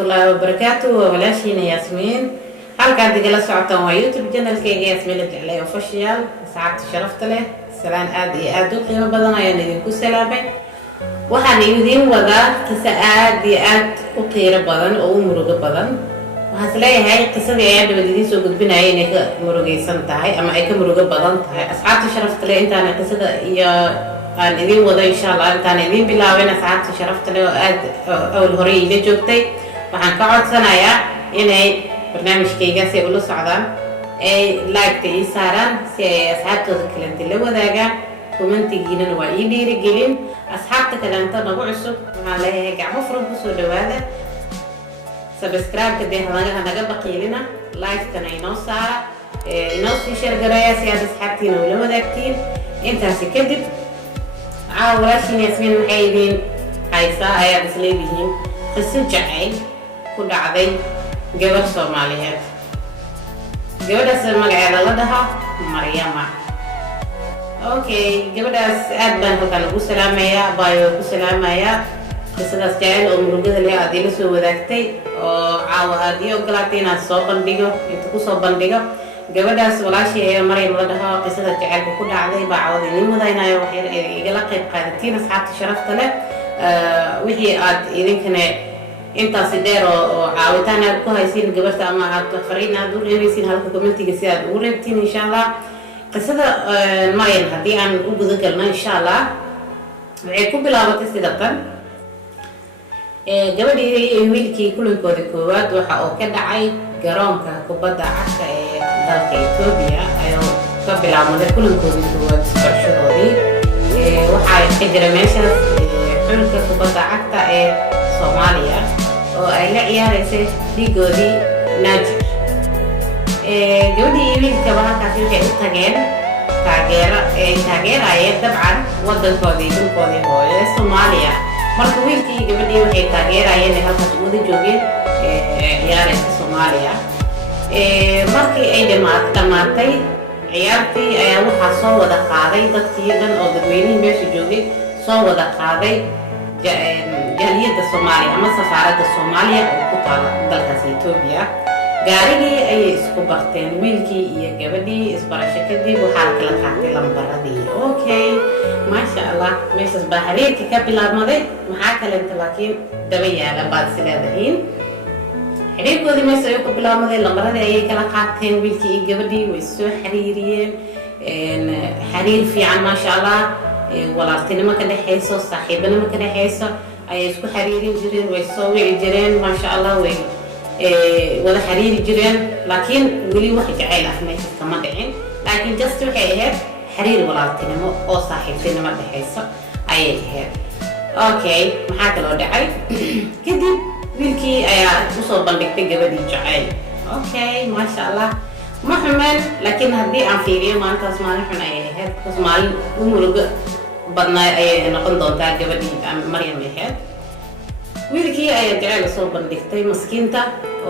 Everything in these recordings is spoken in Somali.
الله وبركاته ولاشين ياسمين halkaan digala socotaan waa YouTube channelkayga Yasmin Jaclay official saacad sharafta leh salaan aad iyo aad u qiimo badan ayaan idinku salaamay waxaan idin wadaa qisa aad iyo aad u qiiro badan oo u murugo badan waxaan isleeyahay qisadii ayaan dabadii soo gudbinayay inay ka murugaysan tahay ama ay ka murugo badan tahay asxaabta sharafta leh intaan qisada iyo aan idin wado insha Allah intaan idin bilaabay asxaabta sharafta leh oo aad awal hore ila joogtay waxaan ka codsanayaa inay barnaamijkayga si ula socdaan ay like ii saaraan si ay asxaabtooda kale la wadaagaan commentigiina waa ii dhiirigelin asxaabta kale inta nagu cusub waxaan leeyahay gacmo furan ku soo dhawaada subscribe ka naga baqiilina like kana inoo saara inoo sii share gareeya si aad asxaabtiina ula wadaagtiin intaasi kadib walaashiin Yasmin waxay idin haysaa ayaad isleedihiin qiso jacayl ku dhacday gabar Soomaaliyeed gabadhaas magaceeda la dhahaa Maryama okay gabadhaas aad baan halkaan ugu salaamayaa baayo ku salaamayaa qisadaas jacayl oo murugada leh aad ila soo wadaagtay oo caawa aad ii ogolaatay inaad soo bandhigo inta ku soo bandhigo gabadhaas walaashii ee Maryam la dhahaa qisada jacaylka ku dhacday baa cawad idin wadaynayo waxay igala qayb qaadatiin asxaabta sharafta leh wixii aad idinkana intaasi dheer oo caawitaan aad ku haysiin gabarta ama aad fariin aad u reebaysiin halka commentiga si aad ugu reebtiin insha Allah qisada Maryam haddii aan u guda galno insha Allah waxay ku bilaabatay sida tan gabadhii iyo wiilkii kulankooda koowaad waxa uu ka dhacay garoonka kubadda cagta ee dalka Itoobiya ayuu ka bilaabmay kulankooda koowaad barashadoodii waxaa ka jira meeshaas xulka kubadda cagta ee Soomaaliya oo ay la ciyaaraysay ligoodii Naajir gabadhii iyo wiilka halkaas waxay u tageen taageerayeen dabcan wadankoodii dhulkoodii hooyo ee Soomaaliya marka wiilkii iyo gabadhii waxay taageerayeen ay halkaas wada joogeen ciyaaraysa Soomaaliya markii ay dhamaatay ciyaartii ayaa waxaa soo wada qaaday dadkii dhan oo dadweynihii meesha joogay soo wada qaaday jaaliyadda Soomaaliya ama safaaradda Soomaaliya oo ku taala dalkaas Itoobiya gaarigii ayay isku barteen wiilkii iyo gabadhii isbarasho kadib waxaa kala qaatay lambaradii okay maasha Allah meeshaas baa xiriirka ka bilaabmaday maxaa kale inta laakiin daba yaala baad sileedahiin xiriirkoodii meesha ayuu ka bilaabmaday lambaradii ayay kala qaateen wiilkii iyo gabadhii way soo xiriiriyeen xiriir fiican maasha Allah walaaltinimo ka dhaxayso saaxiibnimo ka dhaxayso ayay isku xiriirin jireen way soo wici jireen maasha Allah way wada xiriiri jireen laakiin weli wax jacayl ah meesha kama dhicin laakiin just waxay ahayd xiriir walaaltinimo oo saaxiibtinimo dhaxayso ayay ahayd okay maxaa kaloo dhacay kadib wiilkii ayaa u soo bandhigtay gabadhii jacayl okay maasha Allah ma xumaan laakiin haddii aan fiiriyo maantaas maalin xun ayay ahayd because maalin u murugo badnaa ayay noqon doontaa gabadhii Maryam ahayd wiilkii ayaa jacayl soo bandhigtay maskiinta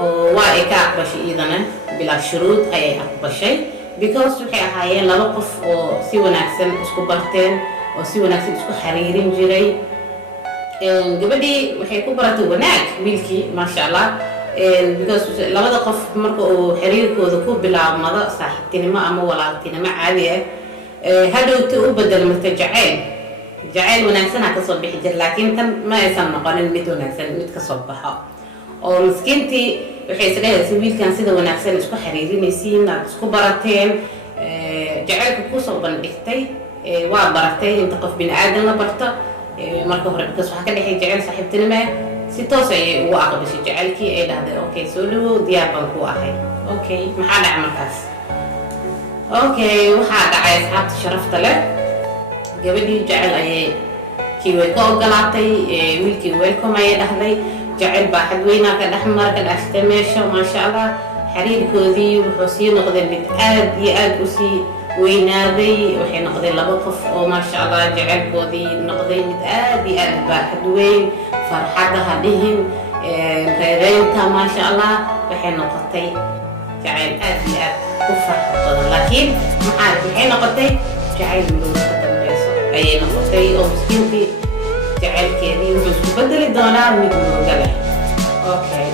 oo waa ay ka aqbashay iyadana bilaa shuruud ayay aqbashay because waxay ahaayeen laba qof oo si wanaagsan isku barteen oo si wanaagsan isku xiriirin jiray gabadhii waxay ku baratay wanaag wiilkii maasha Allah because labada qof marka uu xiriirkooda ku bilaabmado saaxiibtinimo ama walaaltinimo caadi ah hadhowti u bedelmatay jacayl wanaagsan ka soo bixi jir laakiin tan ma aysan noqonin mid wanaagsan mid ka soo baxo oo miskiintii waxay isleedahay wiilkan sida wanaagsan isku xiriirinaysiin aad isku barateen jacaylka ku soo bandhigtay waa baratay inta qof bini'aadan la barto marka hore because waxa ka dhaxay jacayl saaxiibtinimo si toos ay ugu aqbashay jacaylkii ay dhahday okay soo dhawow diyaar baan ku ahay okay maxaa dhacay markaas okay waxaa dhacay asxaabta sharafta leh gabadhii jacayl ayay kii way ka ogolaatay wiilkii welcome ayay dhahday jacayl baa xadweynaa ka dhexmar ka dhashtay meesha maasha Allah xiriirkoodii wuxuu sii noqday mid aad iyo aad u sii weynaaday waxay noqday laba qof oo maasha Allah jacaylkoodii noqday mid aad iyo aad baa xadweyn farxadda hadhihin reereynta maasha Allah waxay noqotay jacayl aad iyo aad u farxad badan laakiin maxay noqotay jacayl murugo ka dambayso ayay noqotay oo miskiintii jacaylkeedii wuxuu isku bedeli doonaa mid murugo leh okay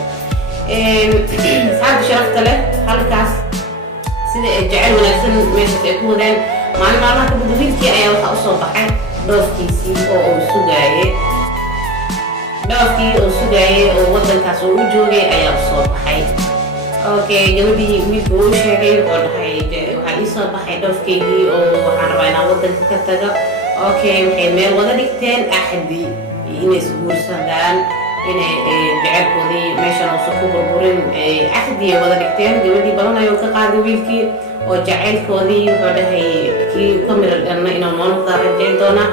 saad sharafta leh halkaas sida ay jecel wanaagsan meesha ay ku wadaan maalin maalmaha ka wiilkii ayaa waxa u soo baxay dhoofkiisii oo uu sugaayay oo wadankaas uu u joogay ayaa u soo baxay okay gabadhii wiilku uu sheegay oo dhahay waxaa ii soo baxay dhoofkeygii oo waxaan rabaa inaan wadanka ka tago okay waxay meel wada dhigteen axdi inay isguursadaan inay jecelkoodii meeshan uusan ku burburin axdi ay wada dhigteen gabadhii badan ayuu ka qaaday wiilkii oo jacaylkoodii wuxuu dhahay kii ka miro dhalna inuu noo noqdaa rajayn doona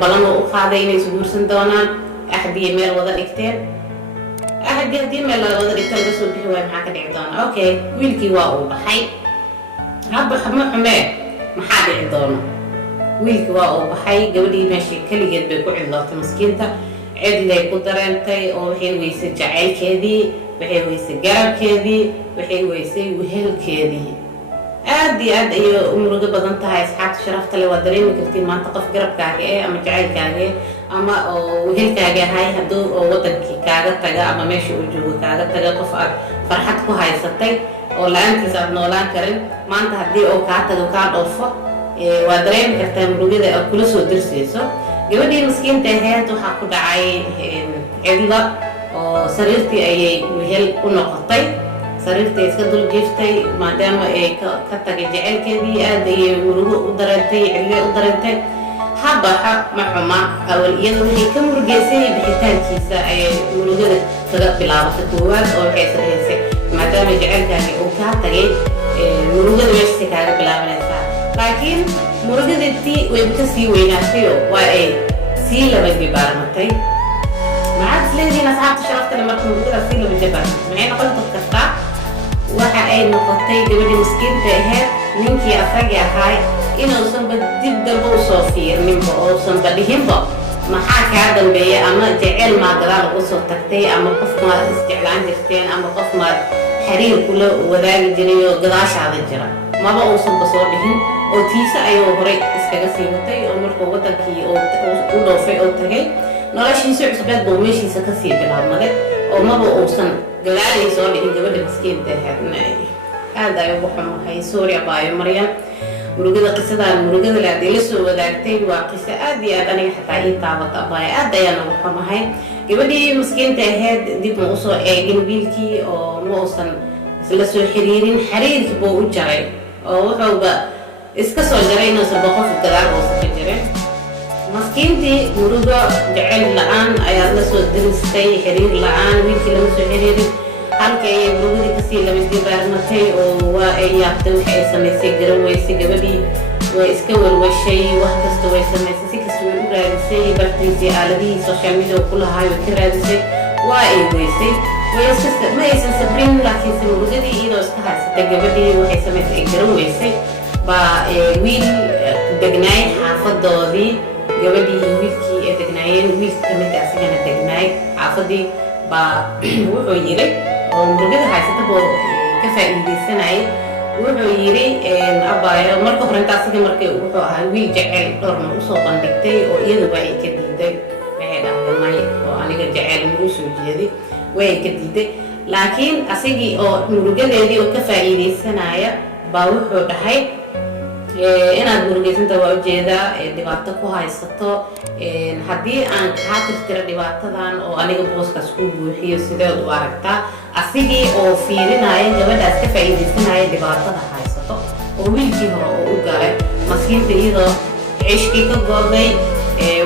balan oo u qaaday inay isguursan doonaan axdi ay meel wada dhigteen axdi haddii meel wada dhigta laga soo bixi waayo maxaa ka dhici doona okay wiilkii waa uu baxay habba xuma xumee maxaa dhici doona wiilkii waa uu baxay gabadhii meeshii keligeed bay ku cidlootay maskiinta cidlay ku dareentay oo waxay weysay jacaylkeedii waxay weysay garabkeedii waxay weysay wehelkeedii aad iyo aad ayay u murugo badan tahay asxaabta sharafta leh waa dareemi kartiin maanta qof garabkaaga ama jacaylkaaga ama oo wehelkaaga ahay hadduu oo wadankii kaaga taga ama meesha uu joogo kaaga taga qof aad farxad ku haysatay oo la-aantiis aad noolaan karin maanta haddii oo kaa tago kaa dhoofo waa dareemi kartaa murugada aad kula soo dirsayso gabadhii maskiinta ahayd waxaa ku dhacay cidla oo sariirtii ayay wehel u noqotay sariirtii iska dul jiiftay maadaama ay ka tagay jecelkeedii aad ayay murugo u dareentay cidle u dareentay habaxa ma xuma awal iyada waxay ka murugeysay bixitaankiisa ayay murugada kaga bilaabatay koowaad oo waxay sareysay maadaama jecelkaagii uu kaa tagay murugada meeshasi kaaga bilaabanaysaa laakiin murugadeedii way ka sii weynaatay oo waa ay sii laba jibaarmatay maxaad isleedihiin asxaabta sharafta leh marka murugada sii laba jibaarmatay maxay noqon kartaa waxa ay noqotay gabadhii maskiinta ahayd ninkii asagii ahaay inuusanba dib dambe usoo fiirninba uusanba dhihinba maxaa kaa dambeeya ama jecel maa gadaal ugu soo tagtay ama qof maad isjeclaan jirteen ama qof maad xiriir kula wadaagi jiray oo gadaashaada jira maba uusanba soo dhihin oo tiisa ayuu horay iskaga sii watay oo markuu wadankii u dhoofay oo tagay noloshiisa cusbeed buu meeshiisa kasii bilaabmaday oo maba uusan gadaalay soo dhihin gabadha maskiinta ahayd aad ay ugu xumahay suuriya baayo maryam murugada qisadaan murugada le hadday la soo wadaagtay waa qiso aad iyo aad aniga xataa ii taabata abaayo aad ayaan ugu xumahay gabadhii maskiinta ahayd dib ma usoo eegin wiilkii oo ma uusan isla soo xiriirin xiriirkii buu u jaray oo wuxuuba iska soo jaray inuusan boqof gadaal uusan ka jirin maskiintii murugo jecel la-aan ayaad la soo diristay xiriir la-aan wiilkii lama soo xiriirin halka ayay murugadii kasii laba jibaarmatay oo waa ay yaabtay waxa ay samaysay garan weysay gabadhii way iska warwashay wax kasta way samaysay si kasta way u raadisay bartiisii aaladihii social media ku lahaay way ka raadisay waa ay weysay ma aysan sabrin laakiinse murugadii iyadoo iska haysatay gabadhii waxay samaysay ay garan weysay baa wiil degnaay xaafadoodii gabadhii wiilkii ay degnaayeen wiilka kamid asigana degnaay xaafadii baa wuxuu yiri oo murugada haysata buu ka faa'iideysanayay wuxuu yiri abaayo marka hore intaasigi markay wuxuu ahaa wiil jecel dhowrna usoo bandhigtay oo iyaduba ay ka diiday waxay dhahday may oo aniga jecel nagu soo jeeday way ka diiday laakiin asigii oo murugadeedii oo ka faa'iideysanaya baa wuxuu dhahay inaad murugaysantahay waa ujeedaa dhibaato ku haysato haddii aan kaa tirtira dhibaatadan oo aniga booskaas ku buuxiyo sideed u aragtaa asigii oo fiirinaya gabadhaas ka faa'iidaysanaya dhibaatada haysato oo wiilkii hore oo u galay maskiinta iyadoo cishkii ka gooday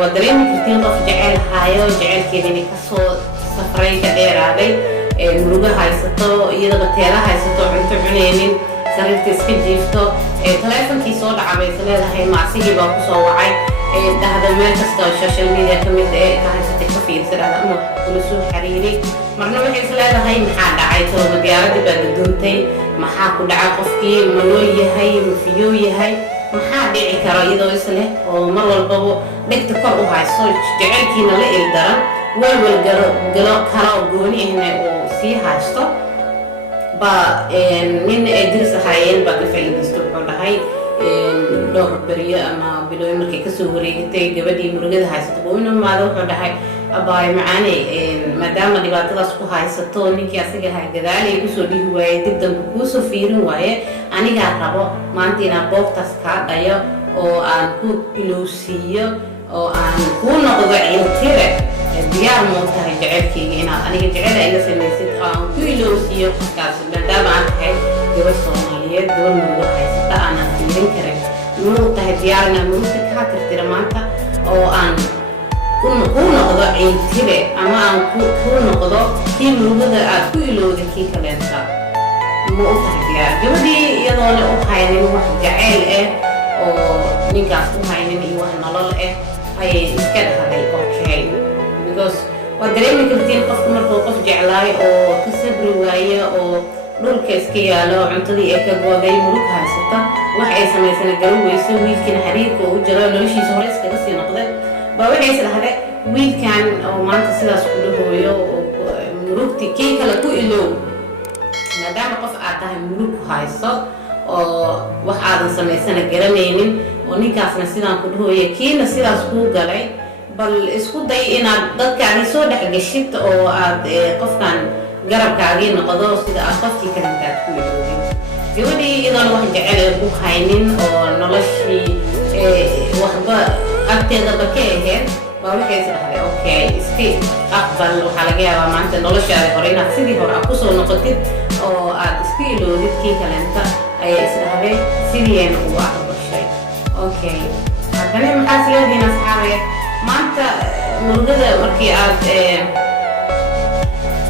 waa dareemi kartiin qof jecel haayo jecelkeedini kasoo safray ka dheeraaday murugo haysato iyadaba teela haysato cunto cuneynin sariirta iska jiifto taleefonkii soo dhaca bay is leedahay macsigii baa kusoo wacay dhahda meel kasta oo social media ka mid ka haysatay ka fiirsa dhahda ama kula soo xiriiray marna waxay is leedahay maxaa dhacay tooba diyaaradii baa gadoontay maxaa ku dhacay qofkii ma nool yahay ma fiyoo yahay maxaa dhici karo iyadoo is leh oo mar walbaba dhegta kor u hayso jecelkiina la ildaran walwal galo kala oo gooni ahna uu sii haysto baa nin ay diris ahaayeen baa ka faa'iidaysto wuxuu dhahay dhowr beriyo ama bilooyin markay kasoo wareegatay gabadhii murugada haysata buu inu imaado wuxuu dhahay abaay macaane maadaama dhibaatadaas ku haysato ninkii asiga ahaa gadaalay kusoo dhihi waaye dib dambe kuusoo fiirin waaye anigaa rabo maanta inaan boogtaas kaa dhayo oo aan ku ilowsiiyo oo aan kuu noqdo ciiltire diyaar moo tahay jecelkayga inaad aniga jecela iga samaysid oo aan ku ilowsiiyo qofkaas maadaama aan tahay gabar soomaaliyeed gabar murugo haysata aanan fiirin karin muu tahay diyaar inaan murugta kaa tirtira maanta oo aan kuu noqdo ciiltire ama aan kuu noqdo kii murugada aad ku ilowda kii kaleenta ma u tahay diyaar gabadhii iyadoona u haynin wax jaceyl oo ninkaas u haynin iyo wax nolol ayay iska dhahday okay because waa dareemi kartiin qofku markuu qof jeclaay oo ka sabri waaye oo dhulka iska yaalo cuntadii ee ka gooday murug haysata wax ay samaysana garan weyso wiilkiina xariirka u jiro noloshiisa hore iskaga sii noqday baa waxay is dhahday wiilkan oo maanta sidaas ku dhahooyo murugti kii kale ku ilow maadaama qof aad tahay murug hayso oo wax aadan samaysana garanaynin oo ninkaasna sidaan ku dhahooya kiina sidaas kuu galay bal isku day inaad dadkaadii soo dhex gashid oo aad qofkan garabkaagii noqdo sida aad qofkii kalintaad ku iloodin gabadhii iyadoona wax jecel ku haynin oo noloshii waxba agteedaba ka ahayd baa waxay is dhahday okay iska aqbal waxaa laga yaabaa maanta noloshaada hore inaad sidii hore aad kusoo noqotid oo aad iska iloodid kii kalenta ayay is dhahday sidiiayna ugu aqbashay okay haddana maxaa isleedihiin asxaabe maanta murugada markii aad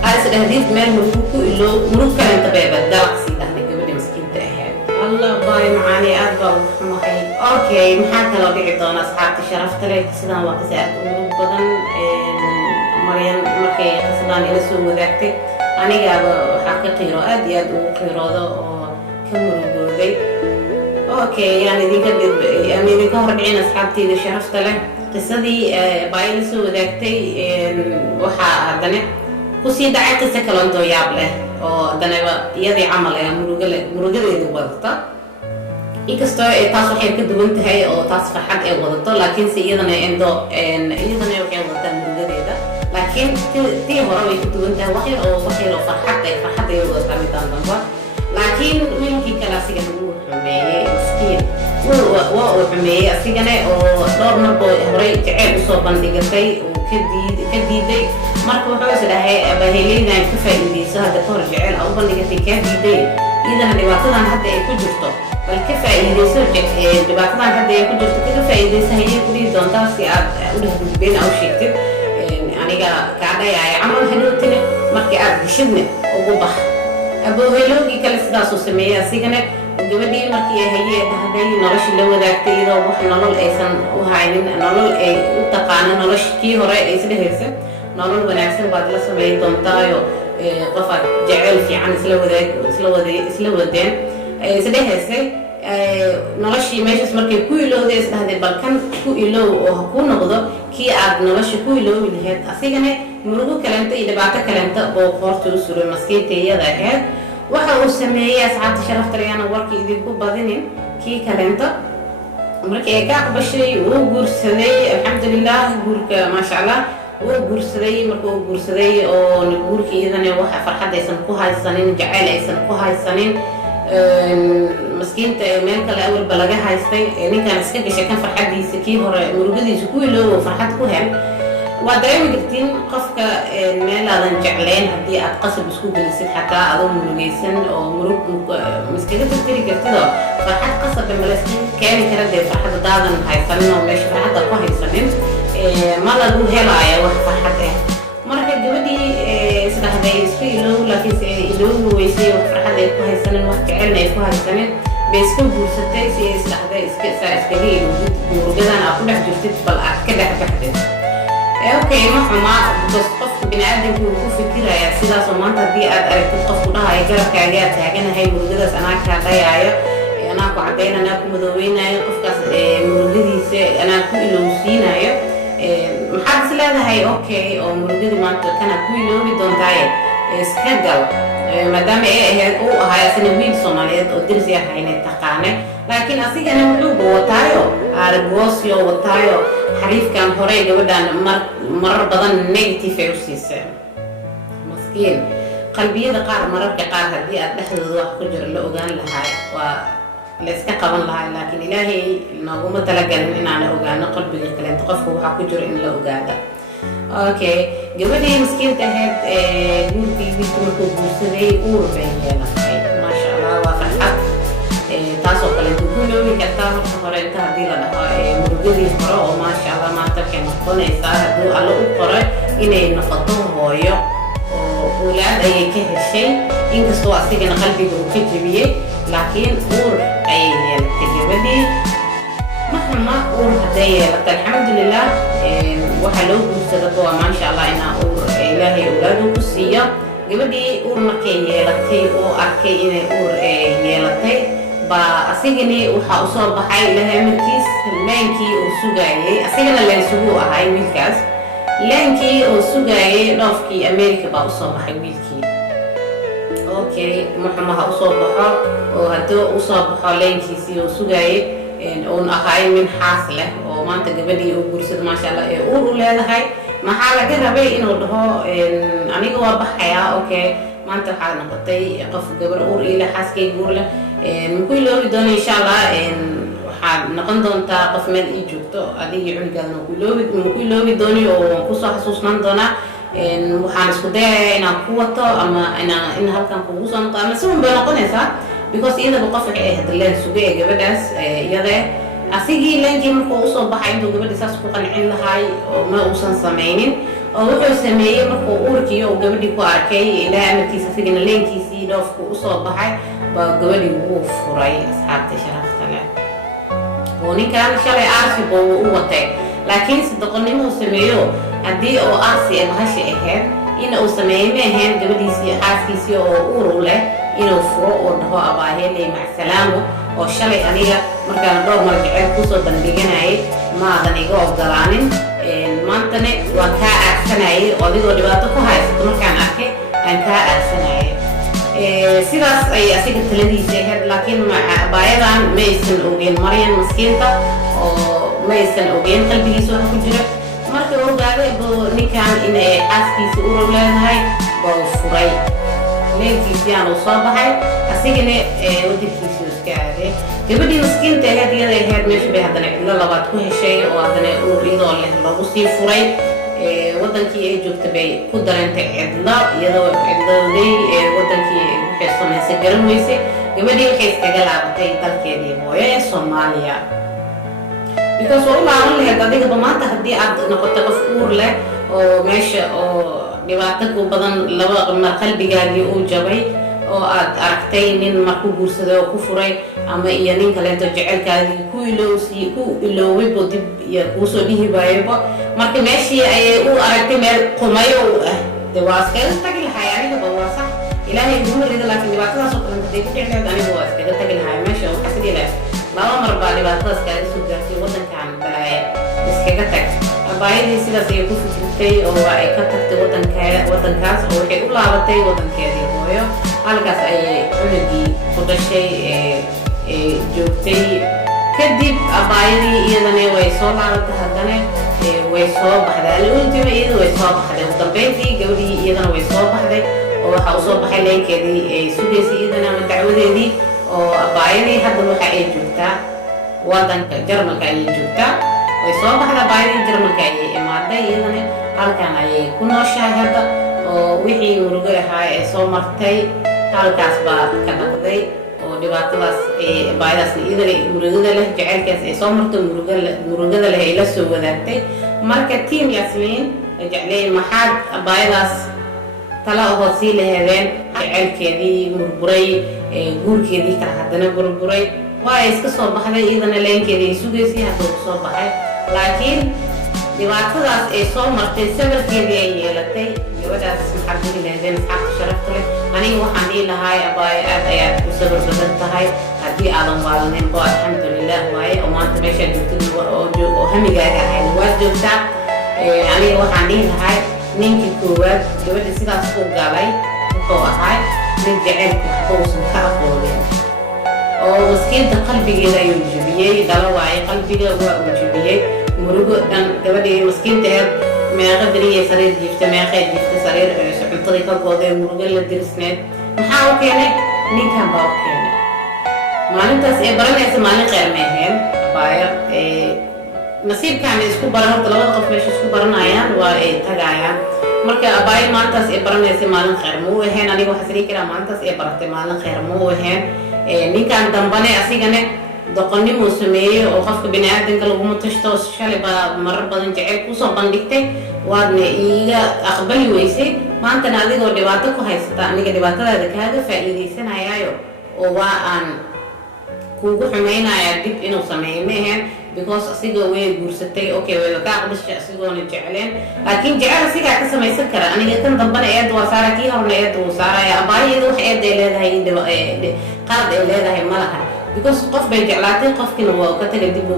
isdhahdid meel murugu ku ilow murug kalenta bayba dalaq sii dhahday gabadha maskiinta ahayd allah baay macaani aad baa ugu xumahay okay maxaa kaloo dhici doona asxaabta sharafta leh sidaan waa qisa aad u murug badan maryan markay qisadaan ila soo wadaagtay anigaaba waxaa ka qiiro aad iyo aad ugu qiiroodo oo ka murugooday okay yaan idinka hordhicin asxaabtayda sharafta leh qisadii baa ila soo wadaagtay waxaa haddana kusii dhacay qiso kaloontoo yaab leh oo haddanaba iyadii camal murugadeedu wadata inkastoo taas waxay ka duwan tahay oo taas farxad ay wadato laakiinse iyadana waxay wadataa murugadeeda laakiin tii hore way ka duwan tahay waxyar oo farxad ay wadataa midaan damba laakiin wiilkii kale asigana wuu xumeeyey miskiin waa uu xumeeyey asigana oo dhowr markoo horey jeceyl usoo bandhigatay uu ka diiday marka wuxuu is dhahay baheleydan ka faa'iideyso hadda ka hor jeceyl u bandhigatay kaa diiday iyadana dhibaatadan hadda ay ku jirto bal ka faa'iideyso dhibaatadan hadda ay ku jirto kaga faa'iideyso hayay ku dhihi doontaa si aad u dhehgudbeen u sheegtid aniga kaa dhayaaya camal hadhowtine markii aad geshidne ugu bax abooheloogii kale sidaasuu sameeyey asigana gabadhii markii ay hayee dhahday noloshii la wadaagtay iyadoo wax nolol aysan u haynin nolol ay u taqaano nolosha kii hore ay isdhehaysa nolol wanaagsan baad la sameey doontaayo qofaad jecel fiican isla wadeen isdhehaysay noloshii meeshaas markay ku ilowday isdhahday balkan ku ilow oo ha kuu noqdo kii aad nolosha ku iloobi lahayd asigana murugo kalenta iyo dhibaato kalenta oo qoorta u suray maskiinta iyada ahayd waxa uu sameeyey asxaabta sharafta leeyana warkii idinku badinin kii kalenta markii ay ka aqbashay wuu guursaday alxamdulilah guurka maasha allah wuu guursaday markuu guursaday oo guurkii iyadana waxa farxad aysan ku haysanin jacayl aysan ku haysanin maskiinta meel kale awalba laga haystay ninkan iska gashay kan farxadiisa kii hore murugadiisa ku iloobo farxad ku hel waa dareemi kartiin qofka meelaadan jeclayn haddii aad qasab isku gelisid xataa adoo murugaysan oo murug miskaga tirtiri kartidoo farxad qasabka malaiska keeni kara dee farxad hadaadan haysanin oo meesha farxadda ku haysanin ma lagu helaayo wax farxad marka gabadhii isdhahday iska ilow laakiinse iloobi weysay wax farxad ay ku haysanin wax jecelna ay ku haysanin bay iska guursatay si ay isdhahday iskaga ilowdid murugadan aad ku dhex jirtid bal aad ka dhex baxdid okay ma xumaa bas qofka biniaadanku wuu ku fikirayaa sidaasoo maanta haddii aad aragtid qofku dhahayo garabkaaga aad taaganahay murugadaas anaa kaa dhayaayo anaa ku caddayn anaa ku madoobeynaayo qofkaas murugadiisa anaa ku ilowsiinayo maxaad is leedahay okay oo murugadii maanta kana ku iloobi doontaaye iska gal maadaama ay ahayd uu ahaa asna wiil soomaaliyeed oo dersi ahayna taqaane laakiin asigana wuxuu wataayo argosyo wataayo xariifkan hore gabadhan marar badan negative ay u siiseen maskiin qalbiyada qaar mararka qaar haddii aad dhexdooda wax ku jiro la ogaan lahaa waa la iska qaban lahaa laakiin ilaahay nooguma talagalin inaan la ogaano qalbiga kaleento qofka waxaa ku jiro in la ogaada okay gabadhii miskiinta ahayd guurkii wiilka markuu guursaday uur bay yeelatay maasha allah waa farxad taasoo kaleeto ku loobi kartaa horta hore inta haddii la dhaho murugadii hore oo maasha allah maanta waxay noqonaysaa hadduu alla u qoray inay noqoto hooyo oo ulaad ayay ka heshay inkastoo asigana qalbiga uu ka jebiyey laakiin uur ayay yeelatay gabadhii mahama uur hadday yeelatay alxamdulilah waxaa loo guursadaba waa maasha allah inaa uur ilaahay ulaadu ku siiyo gabadhii uur markay yeelatay oo arkay inay uur yeelatay baa asigani waxaa usoo baxay ilaahay amarkiis leenkii uu sugaayey asigana leensugu ahay wiilkaas leenkii uu sugaayey dhoofkii america baa usoo baxay wiilkii okay muxumaha usoo baxo oo haddii usoo baxo leenkiisii uu sugaayey uun ahay min xaas leh oo maanta gabadhii uu guursado maasha allah ee uur u leedahay maxaa laga rabay inuu dhaho aniga waa baxayaa okay maanta waxaa noqotay qof gabar uur ii leh xaaskayga uur leh maku iloobi doono insha allah waxaad noqon doontaa qof meel ii joogto adigii cunugaadna maku iloobi dooni oo waan kusoo xasuusnaan doonaa waxaan isku dayayaa inaan ku wato ama in halkan kugu soo noqdo ama si un bay noqonaysaa because iyadaba qof waxay ahayd leen suge ee gabadhaas iyade asigii leenkii markuu usoo baxay intuu gabadhii saas ku qancin lahay oo ma uusan samaynin oo wuxuu sameeyey markuu uurkii oo gabadhii ku arkay ilaahay amarkiisa asigana leenkiisii dhoofku usoo baxay baa gabadhii wuu furay asxaabta sharafta leh oo ninkan shalay aarsi buu u watay laakiin sadaqonnimo uu sameeyo haddii oo aarsi ee mahashi ahayd in uu sameeyey ma ahayn gabadhiisii xaaskiisii oo uur u leh inuu furo oo dhaho abaaheeley macsalaamo oo shalay aniga markaan dhowr mar jeceyl kusoo bandhiganayay maadan iga ogolaanin maantana waan kaa aagsanayay oo adigoo dhibaato ku haysato markaan arkay aan kaa aagsanayay sidaas ay asiga taladiisa ahayd laakiin abaayadan ma aysan ogeyn maryan maskiinta oo ma aysan ogeyn qalbigiisa waxa ku jira marka ogaaday buu ninkan inay xaaskiisa uro leedahay buu furay leenkiisii aan uu soo baxay asigana wadankiisii uu iska aaday gabadhii maskiinta ahayd iyada ahayd meesha bay haddana cidlo labaad ku heshay oo haddana uur iyadoo leh lagu sii furay wadankii ay joogta bay ku dareentay cidlo iyadoo cidlooday wadankii waxay samaysay garan weysay gabadhii waxay iskaga laabatay dalkeedii hooyo ee Soomaaliya because waa u laaban lahayd adigaba maanta haddii aad noqoto qof uur leh oo meesha oo dhibaato ku badan laba mar qalbigaagii uu jabay oo aad aragtay nin markuu guursaday oo ku furay ama iyo nin kaleeto jecelkaadii ku ilooway buu dib iyo kuusoo dhihi waayayba marka meeshii ayay u aragtay meel qumayo u ah dee waa iskaga tagi lahay anigaba waa sax ilaahay iguma rida laakiin dhibaatadaasoo kalenta haday ku dhicleed aniga waa iskaga tagi lahay meesha waxaa sidii leh laba mar baa dhibaatadaas kaaga soo gaartay wadankan balaaya iskaga tag abaayadii sidaas ayay ku fikirtay oo ay ka tagtay wadankaas oo waxay u laabatay wadankeedii hooyo halkaas ayay cunugii ku dhashay joogtay kadib abaayadii iyadana way soo laabatay haddana way soo baxday alultima iyada way soo baxday ugu dambeyntii gabadhii iyadana way soo baxday oo waxaa usoo baxay leenkeedii ay sugaysay iyadana ama dacwadeedii oo abaayadii hadda waxa ay joogtaa wadanka jarmalka ayay joogtaa way soo baxda abaayadii jarmalka ayay imaaday iyadana halkan ayay ku nooshahay hadda oo wixii murugo ahaa ee soo martay halkaas baa ka dhaqday oo dhibaatadaas abaayadaas iyadana murugada leh jecelkaas ay soo martay murugada leh ay la soo wadaagtay marka tiim Yasmiin jeclay maxaad abaayadaas tala oo sii leheedeen jecelkeedii burburay guurkeedii kala haddana burburay waa iska soo baxday iyadana leenkeedii sugaysay hadduu soo baxay laakiin dhibaatadaas ay soo martay sabarkeedii ay yeelatay gabadhaas maxaad dhihi leheedeen asxaabta sharafta leh aniga waxaan dhihi lahay abaayo aad ayaad u sabar badan tahay haddii aadan waalanayn bo alxamdulilah waaye oo maanta meeshaad joogtid oo hamigaaga ahayd waad joogtaa aniga waxaan dhihi lahay ninkii koowaad gabadha sidaas u galay wuxuu ahay nin jecelku waxba uusan ka aqoonin oo maskiinta qalbigeeda ayuu jabiyey dalo waaye qalbiga waa uu jabiyey murugo dhan gabadhii maskiinteed meeqa dariyay sariir jiifta meeqay jiifta sariir cuntadii ka gooday murugo la dirisneed maxaa u keenay ninkan baa u keenay maalintaas ee baranaysa maalin kheyr ma ahayn abaaya nasiibkaan isku baran horta labada qof meesha isku baranayaan waa ay tagaayaan marka abaaya maalintaas ee baranaysa maalin kheyr ma u ahayn aniga waxaa sii karaa maalintaas ee baratay maalin kheyr ma u ahayn ninkan dambane asigane doqonnimuu sameeyey oo qofka biniaadanka laguma tashto shalay baa marar badan jecel kusoo bandhigtay waadna iiga aqbali weysay maantana adigoo dhibaato ku haysata aniga dhibaatadaada kaaga faa'iidaysanayaayo oo waa aan kuugu xumaynayaa dib inuu sameeyo ma ahayn because asiga way guursatay okay wayba ka aqbashay asigoona jecleen laakiin jecel asigaa ka samaysan kara aniga kan dambana eed waa saara kii horna eed wuu saaraya abaayada wax eed ay leedahay qalad ay leedahay ma laha because qof bay jeclaatay qofkina waa ka tagay dib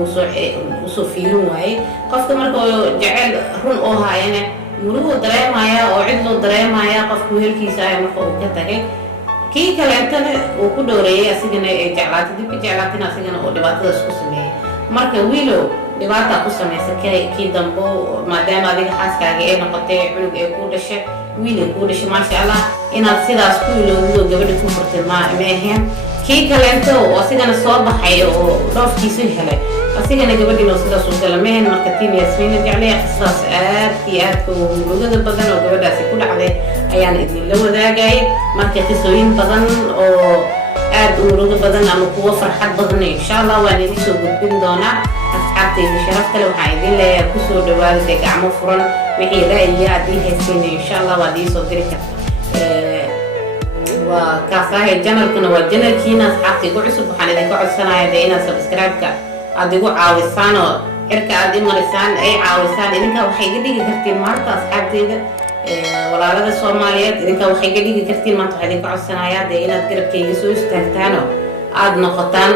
usoo fiirin waayey qofka marka jecel run oo haayana muruguu dareemaya oo cid loo dareemaya qofku wehelkiisa ah marka uu ka tagay kii kaleetana uu ku dhowreeyay asigana ay jeclaatay dibka jeclaatina asigana oo dhibaatadaas ku sameeyey marka wiilow dhibaataa ku samaysa kii dambo maadaama adiga xaaskaaga ee noqotay cunug ee kuu dhashay wiil ay kuu dhashay maasha allah inaad sidaas ku ilowdoo gabadha ku furtay ma ahayn kii kaleento oo asigana soo baxay oo dhoofkiisu helay asigana gabadhiina sidaas u gala ma ahayn marka tiin Yasmiina jeclay qisaas aad iyo aad u murugada badan oo gabadhaasi ku dhacday ayaan idinla wadaagay marka qisooyin badan oo aad u murugo badan ama kuwa farxad badan insha Allah waan idin soo gudbin doonaa asxaabtayda sharafta leh waxaan idin leeyahay ku soo dhawaada gacmo furan wixii ra'yi aad ii haysiin insha Allah waad ii soo diri kartaa وكاساهي جنرال كنا وجنرال كينا أصحابتي قو عصب وحنا ديكو عصنا يدينا سبسكرايب أديكو عاوسانو إركا أدي مرسان أي عاوسان إنكا وحي قديك كرتين مارتا أصحابتي دا ولا لغا الصوماليات إنكا وحي قديك كرتين مارتا وحي ديكو عصنا يدينا تقرب كي يسوي استهلتانو آد نقطان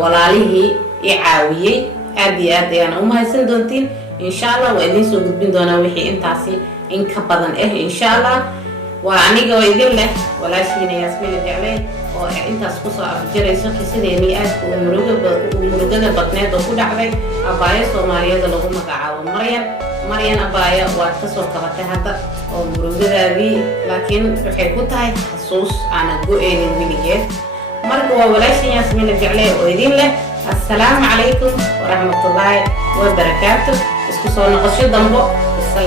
ولا ليه إعاوية آدي أنا أمها يسن دونتين إن شاء الله وإذن سو قدبين دونا وحي إنتاسي إنكا بدن إن شاء الله وأنيقا وإذن له ولا شيء Yasmiina jeclay oo intaas ku soo afjarayso qisadeeni aad u murugada badneed oo ku dhacday abaaya Soomaaliyeed lagu magacaabo Maryan abaaya waad ka soo kabatay hadda oo murugadaadii laakiin waxay ku tahay xasuus aan go'eenin wiligeed marka waa walaashin Yasmiina jeclay oo idin leh assalaamu calaykum wa rahmatullaahi wa barakaatuh isku soo noqosho dambo isla